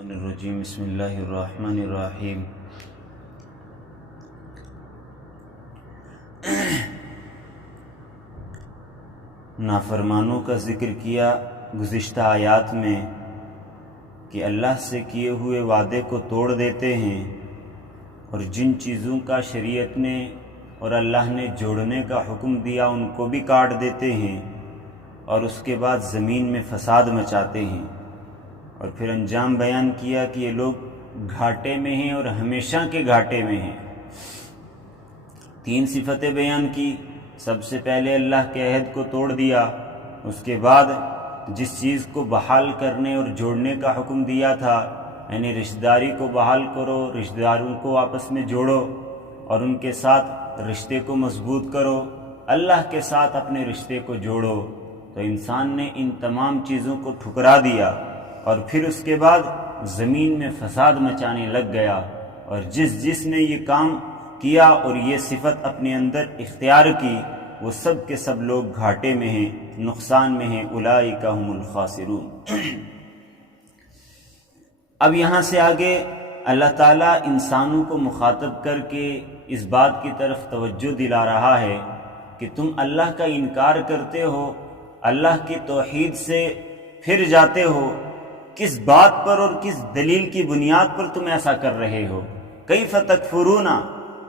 الرجیم بسم اللہ الرحمن الرحیم۔ نافرمانوں کا ذکر کیا گزشتہ آیات میں کہ اللہ سے کیے ہوئے وعدے کو توڑ دیتے ہیں اور جن چیزوں کا شریعت نے اور اللہ نے جوڑنے کا حکم دیا ان کو بھی کاٹ دیتے ہیں اور اس کے بعد زمین میں فساد مچاتے ہیں، اور پھر انجام بیان کیا کہ یہ لوگ گھاٹے میں ہیں اور ہمیشہ کے گھاٹے میں ہیں۔ تین صفتیں بیان کی۔ سب سے پہلے اللہ کے عہد کو توڑ دیا، اس کے بعد جس چیز کو بحال کرنے اور جوڑنے کا حکم دیا تھا، یعنی رشتہ داری کو بحال کرو، رشتہ داروں کو آپس میں جوڑو اور ان کے ساتھ رشتے کو مضبوط کرو، اللہ کے ساتھ اپنے رشتے کو جوڑو، تو انسان نے ان تمام چیزوں کو ٹھکرا دیا اور پھر اس کے بعد زمین میں فساد مچانے لگ گیا، اور جس نے یہ کام کیا اور یہ صفت اپنے اندر اختیار کی وہ سب کے سب لوگ گھاٹے میں ہیں، نقصان میں ہیں، اولئک هم الخاسرون۔ اب یہاں سے آگے اللہ تعالیٰ انسانوں کو مخاطب کر کے اس بات کی طرف توجہ دلا رہا ہے کہ تم اللہ کا انکار کرتے ہو، اللہ کی توحید سے پھر جاتے ہو، کس بات پر اور کس دلیل کی بنیاد پر تم ایسا کر رہے ہو؟ کیف تکفرون،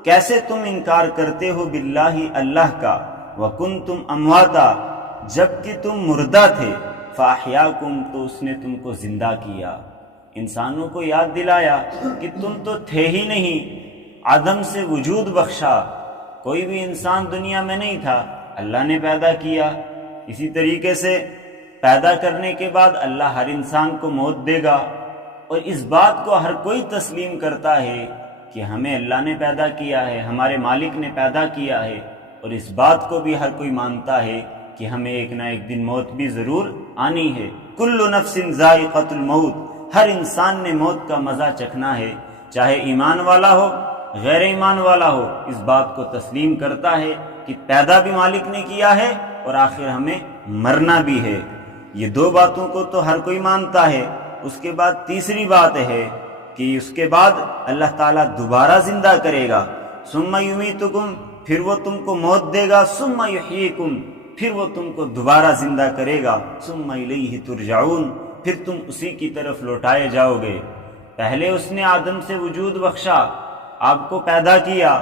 کیسے تم انکار کرتے ہو باللہ، اللہ کا، وکنتم امواتا، جبکہ تم مردہ تھے، فاحیاکم، تو اس نے تم کو زندہ کیا۔ انسانوں کو یاد دلایا کہ تم تو تھے ہی نہیں، عدم سے وجود بخشا، کوئی بھی انسان دنیا میں نہیں تھا، اللہ نے پیدا کیا۔ اسی طریقے سے پیدا کرنے کے بعد اللہ ہر انسان کو موت دے گا، اور اس بات کو ہر کوئی تسلیم کرتا ہے کہ ہمیں اللہ نے پیدا کیا ہے، ہمارے مالک نے پیدا کیا ہے، اور اس بات کو بھی ہر کوئی مانتا ہے کہ ہمیں ایک نہ ایک دن موت بھی ضرور آنی ہے۔ کل نفس ذائقۃ الموت، ہر انسان نے موت کا مزہ چکھنا ہے، چاہے ایمان والا ہو غیر ایمان والا ہو، اس بات کو تسلیم کرتا ہے کہ پیدا بھی مالک نے کیا ہے اور آخر ہمیں مرنا بھی ہے۔ یہ دو باتوں کو تو ہر کوئی مانتا ہے۔ اس کے بعد تیسری بات ہے کہ اس کے بعد اللہ تعالیٰ دوبارہ زندہ کرے گا، ثم یمیتکم، پھر وہ تم کو موت دے گا، ثم یحییکم، پھر وہ تم کو دوبارہ زندہ کرے گا، ثم الیہ ترجعون، پھر تم اسی کی طرف لوٹائے جاؤ گے۔ پہلے اس نے آدم سے وجود بخشا، آپ کو پیدا کیا،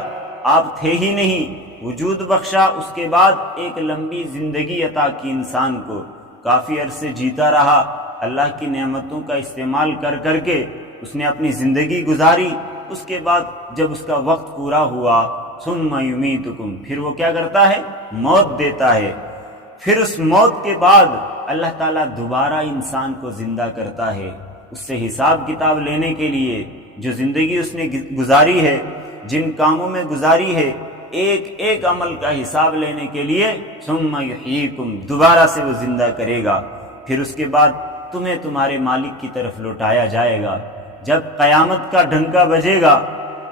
آپ تھے ہی نہیں، وجود بخشا، اس کے بعد ایک لمبی زندگی عطا کی انسان کو، کافی عرصے جیتا رہا، اللہ کی نعمتوں کا استعمال کر کر کے اس نے اپنی زندگی گزاری۔ اس کے بعد جب اس کا وقت پورا ہوا، ثم یمیتکم، پھر وہ کیا کرتا ہے؟ موت دیتا ہے۔ پھر اس موت کے بعد اللہ تعالیٰ دوبارہ انسان کو زندہ کرتا ہے، اس سے حساب کتاب لینے کے لیے، جو زندگی اس نے گزاری ہے، جن کاموں میں گزاری ہے، ایک ایک عمل کا حساب لینے کے لیے، ثم یحییکم، دوبارہ سے وہ زندہ کرے گا۔ پھر اس کے بعد تمہیں تمہارے مالک کی طرف لوٹایا جائے گا۔ جب قیامت کا ڈھنکا بجے گا،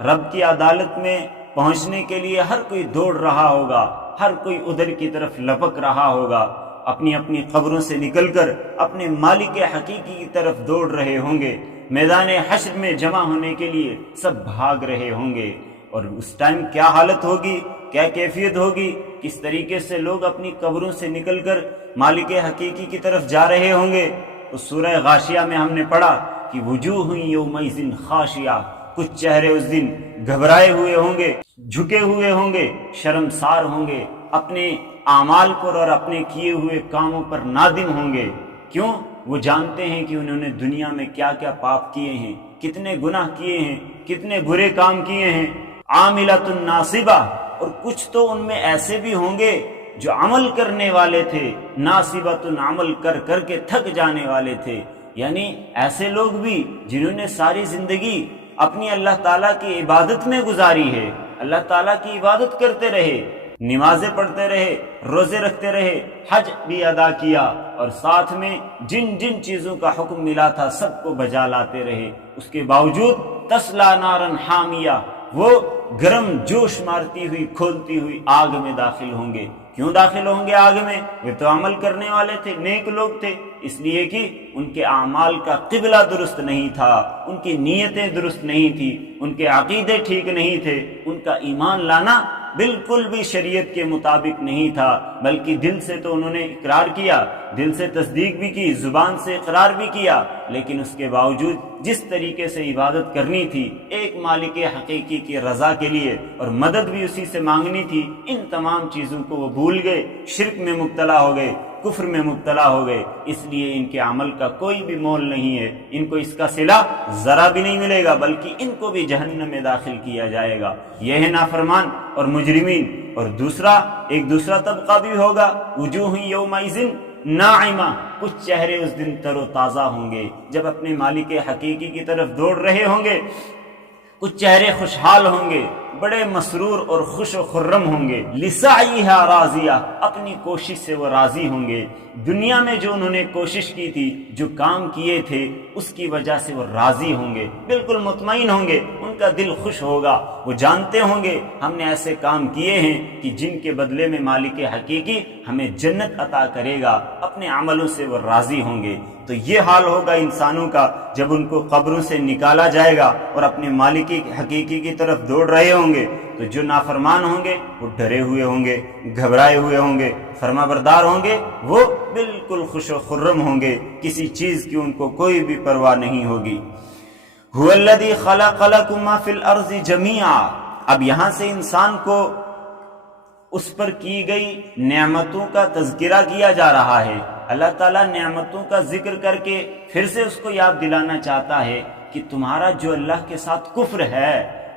رب کی عدالت میں پہنچنے کے لیے ہر کوئی دوڑ رہا ہوگا، ہر کوئی ادھر کی طرف لپک رہا ہوگا، اپنی اپنی قبروں سے نکل کر اپنے مالک حقیقی کی طرف دوڑ رہے ہوں گے، میدان حشر میں جمع ہونے کے لیے سب بھاگ رہے ہوں گے، اور اس ٹائم کیا حالت ہوگی، کیا کیفیت ہوگی، کس طریقے سے لوگ اپنی قبروں سے نکل کر مالک حقیقی کی طرف جا رہے ہوں گے۔ اس سورہ غاشیہ میں ہم نے پڑھا کہ وجوہ یومئذ خاشعہ، کچھ چہرے اس دن گھبرائے ہوئے ہوں گے، جھکے ہوئے ہوں گے، شرمسار ہوں گے، اپنے اعمال پر اور اپنے کیے ہوئے کاموں پر نادم ہوں گے۔ کیوں؟ وہ جانتے ہیں کہ انہوں نے دنیا میں کیا کیا پاپ کیے ہیں، کتنے گناہ کیے ہیں، کتنے برے کام کیے ہیں۔ عاملۃ ناصبہ، اور کچھ تو ان میں ایسے بھی ہوں گے جو عمل کرنے والے تھے، ناصبۃ، عمل کر کر کے تھک جانے والے تھے، یعنی ایسے لوگ بھی جنہوں نے ساری زندگی اپنی اللہ تعالیٰ کی عبادت میں گزاری ہے، اللہ تعالیٰ کی عبادت کرتے رہے، نمازیں پڑھتے رہے، روزے رکھتے رہے، حج بھی ادا کیا، اور ساتھ میں جن جن چیزوں کا حکم ملا تھا سب کو بجا لاتے رہے، اس کے باوجود تسلا نارن حامیہ، وہ گرم جوش مارتی ہوئی کھولتی ہوئی آگ میں داخل ہوں گے۔ کیوں داخل ہوں گے آگ میں؟ وہ تو عمل کرنے والے تھے، نیک لوگ تھے، اس لیے کہ ان کے اعمال کا قبلہ درست نہیں تھا، ان کی نیتیں درست نہیں تھی، ان کے عقیدے ٹھیک نہیں تھے، ان کا ایمان لانا بالکل بھی شریعت کے مطابق نہیں تھا، بلکہ دل سے تو انہوں نے اقرار کیا، دل سے تصدیق بھی کی، زبان سے اقرار بھی کیا، لیکن اس کے باوجود جس طریقے سے عبادت کرنی تھی ایک مالک حقیقی کی رضا کے لیے اور مدد بھی اسی سے مانگنی تھی، ان تمام چیزوں کو وہ بھول گئے، شرک میں مبتلا ہو گئے، کفر میں مبتلا ہو گئے، اس لیے ان کے عمل کا کوئی بھی مول نہیں ہے، ان کو اس کا صلہ ذرا بھی نہیں ملے گا، بلکہ ان کو بھی جہنم میں داخل کیا جائے گا۔ یہ ہے نافرمان اور مجرمین۔ اور ایک دوسرا طبقہ بھی ہوگا، وجوہ یومئذ ناعمہ، کچھ چہرے اس دن تر و تازہ ہوں گے جب اپنے مالک حقیقی کی طرف دوڑ رہے ہوں گے، کچھ چہرے خوشحال ہوں گے، بڑے مسرور اور خوش و خرم ہوں گے، لسعیہا راضیہ، اپنی کوشش سے وہ راضی ہوں گے، دنیا میں جو انہوں نے کوشش کی تھی، جو کام کیے تھے، اس کی وجہ سے وہ راضی ہوں گے، بالکل مطمئن ہوں گے، ان کا دل خوش ہوگا، وہ جانتے ہوں گے ہم نے ایسے کام کیے ہیں کہ جن کے بدلے میں مالک حقیقی ہمیں جنت عطا کرے گا، اپنے عملوں سے وہ راضی ہوں گے۔ تو یہ حال ہوگا انسانوں کا جب ان کو قبروں سے نکالا جائے گا اور اپنے مالک حقیقی کی طرف دوڑ رہے ہوں گے، تو جو نافرمان ہوں گے وہ ڈرے ہوئے ہوں گے، گھبرائے ہوئے ہوں گے، فرما بردار ہوں گے، وہ بالکل خوش و خرم ہوں گے، کسی چیز کی ان کو کوئی بھی پرواہ نہیں ہوگی۔ هو الذی خلق لکم ما فی الارض جمیعا، اب یہاں سے انسان کو اس پر کی گئی نعمتوں کا تذکرہ کیا جا رہا ہے۔ اللہ تعالیٰ نعمتوں کا ذکر کر کے پھر سے اس کو یاد دلانا چاہتا ہے کہ تمہارا جو اللہ کے ساتھ کفر ہے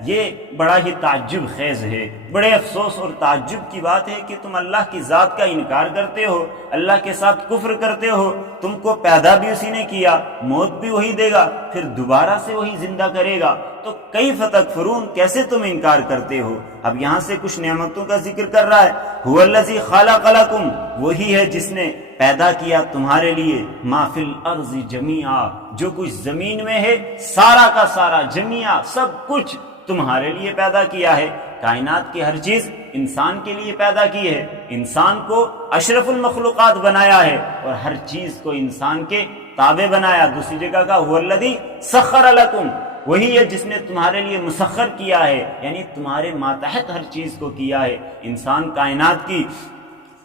یہ بڑا ہی تعجب خیز ہے، بڑے افسوس اور تعجب کی بات ہے کہ تم اللہ کی ذات کا انکار کرتے ہو، اللہ کے ساتھ کفر کرتے ہو، تم کو پیدا بھی اسی نے کیا، موت بھی وہی دے گا، پھر دوبارہ سے وہی زندہ کرے گا، تو کیف تکفرون، کیسے تم انکار کرتے ہو۔ اب یہاں سے کچھ نعمتوں کا ذکر کر رہا ہے، هو الذی خلق لکم، وہی ہے جس نے پیدا کیا تمہارے لیے، ما فی الارض جمیعا، جو کچھ زمین میں ہے سارا کا سارا، جمیعا سب کچھ تمہارے لیے پیدا کیا ہے، کائنات کی ہر چیز انسان کے لیے پیدا کی ہے، انسان کو اشرف المخلوقات بنایا ہے اور ہر چیز کو انسان کے تابع بنایا۔ دوسری جگہ کا هو الذی سخر لکم، وہی ہے جس نے تمہارے لیے مسخر کیا ہے، یعنی تمہارے ماتحت ہر چیز کو کیا ہے۔ انسان کائنات کی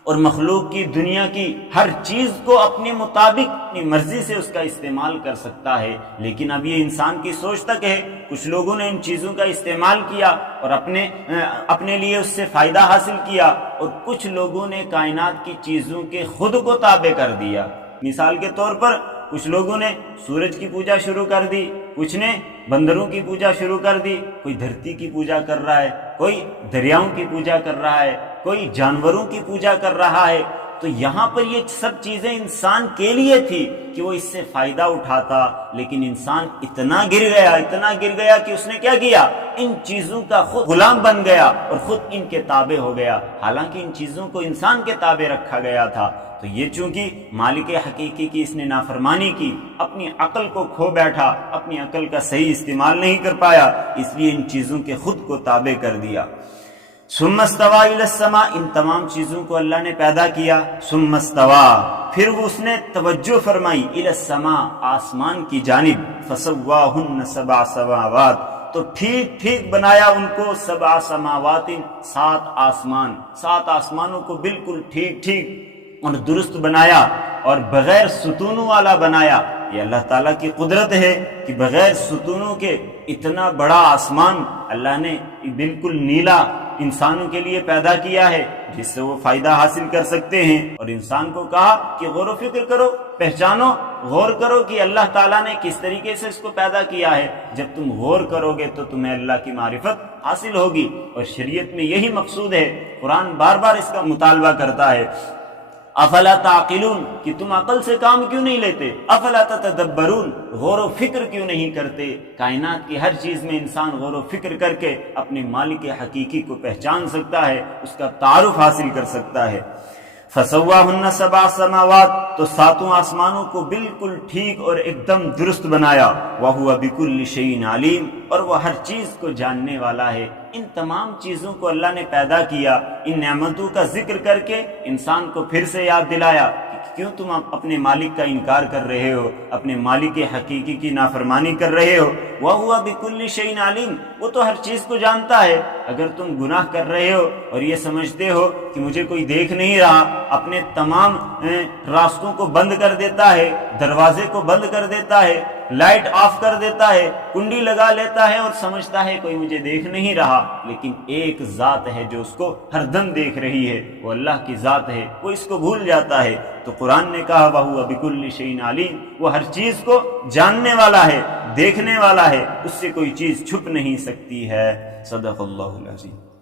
اور مخلوق کی، دنیا کی ہر چیز کو اپنے مطابق اپنی مرضی سے اس کا استعمال کر سکتا ہے، لیکن اب یہ انسان کی سوچ تک ہے۔ کچھ لوگوں نے ان چیزوں کا استعمال کیا اور اپنے لیے اس سے فائدہ حاصل کیا، اور کچھ لوگوں نے کائنات کی چیزوں کے خود کو تابع کر دیا۔ مثال کے طور پر کچھ لوگوں نے سورج کی پوجا شروع کر دی، کچھ نے بندروں کی پوجا شروع کر دی، کوئی دھرتی کی پوجا کر رہا ہے، کوئی دریاؤں کی پوجا کر رہا ہے، کوئی جانوروں کی پوجا کر رہا ہے۔ تو یہاں پر یہ سب چیزیں انسان کے لیے تھی کہ وہ اس سے فائدہ اٹھاتا، لیکن انسان اتنا گر گیا کہ اس نے کیا کیا، ان چیزوں کا خود غلام بن گیا اور خود ان کے تابع ہو گیا، حالانکہ ان چیزوں کو انسان کے تابع رکھا گیا تھا۔ تو یہ چونکہ مالک حقیقی کی اس نے نافرمانی کی، اپنی عقل کو کھو بیٹھا، اپنی عقل کا صحیح استعمال نہیں کر پایا، اس لیے ان چیزوں کے خود کو تابع کر دیا۔ ثم استوى الى السماء، ان تمام چیزوں کو اللہ نے پیدا کیا، ثم استوى، پھر وہ اس نے توجہ فرمائی، الى السماء، آسمان کی جانب، فسواهن سبع سماوات، تو ٹھیک ٹھیک بنایا ان کو، سبع سماوات، سات آسمان، سات آسمانوں کو بالکل ٹھیک ٹھیک اور درست بنایا اور بغیر ستونوں والا بنایا۔ یہ اللہ تعالیٰ کی قدرت ہے کہ بغیر ستونوں کے اتنا بڑا آسمان اللہ نے بالکل نیلا انسانوں کے لیے پیدا کیا ہے، جس سے وہ فائدہ حاصل کر سکتے ہیں، اور انسان کو کہا کہ غور و فکر کرو، پہچانو، غور کرو کہ اللہ تعالیٰ نے کس طریقے سے اس کو پیدا کیا ہے۔ جب تم غور کرو گے تو تمہیں اللہ کی معرفت حاصل ہوگی، اور شریعت میں یہی مقصود ہے۔ قرآن بار بار اس کا مطالبہ کرتا ہے، افلا تعقلون، کہ تم عقل سے کام کیوں نہیں لیتے، افلا تتدبرون، غور و فکر کیوں نہیں کرتے۔ کائنات کی ہر چیز میں انسان غور و فکر کر کے اپنے مالک حقیقی کو پہچان سکتا ہے، اس کا تعارف حاصل کر سکتا ہے۔ فسواهن سبع سماوات، تو ساتوں آسمانوں کو بالکل ٹھیک اور ایک دم درست بنایا، وَهُوَ بِكُلِّ شَيْءٍ عَلِيمٌ، اور وہ ہر چیز کو جاننے والا ہے۔ ان تمام چیزوں کو اللہ نے پیدا کیا، ان نعمتوں کا ذکر کر کے انسان کو پھر سے یاد دلایا کہ کیوں تم اپنے مالک کا انکار کر رہے ہو، اپنے مالک حقیقی کی نافرمانی کر رہے ہو۔ وَهُوَ بِكُلِّ شَيْءٍ عَلِيمٌ، وہ تو ہر چیز کو جانتا ہے۔ اگر تم گناہ کر رہے ہو اور یہ سمجھتے ہو کہ مجھے کوئی دیکھ نہیں رہا، اپنے تمام راستوں کو بند کر دیتا ہے، دروازے کو بند کر دیتا ہے، لائٹ آف کر دیتا ہے، کنڈی لگا لیتا ہے اور سمجھتا ہے کوئی مجھے دیکھ نہیں رہا، لیکن ایک ذات ہے جو اس کو ہر دم دیکھ رہی ہے، وہ اللہ کی ذات ہے، وہ اس کو بھول جاتا ہے۔ تو قرآن نے کہا وَهُوَ بِكُلِّ شَيْءٍ عَلِيمٌ، وہ ہر چیز کو جاننے والا ہے، دیکھنے والا ہے، اس سے کوئی چیز چھپ نہیں سکتی ہے۔ صدق اللہ العظیم۔